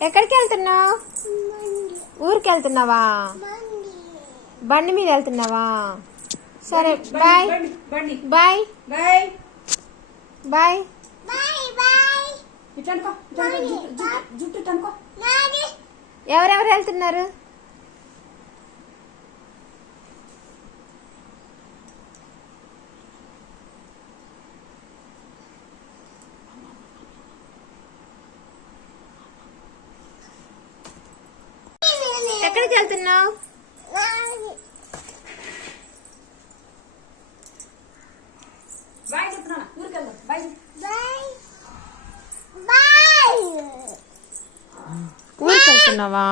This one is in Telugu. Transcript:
ఎక్కడికి వెళ్తున్నావు? ఊరికి వెళ్తున్నావా? బండి మీద వెళ్తున్నావా? సరే బాయ్ బాయ్ బాయ్. ఎవరెవరు వెళ్తున్నారు? ఎక్కడికి వెళ్తున్నావు? ఊరికి వెళ్తున్నావా?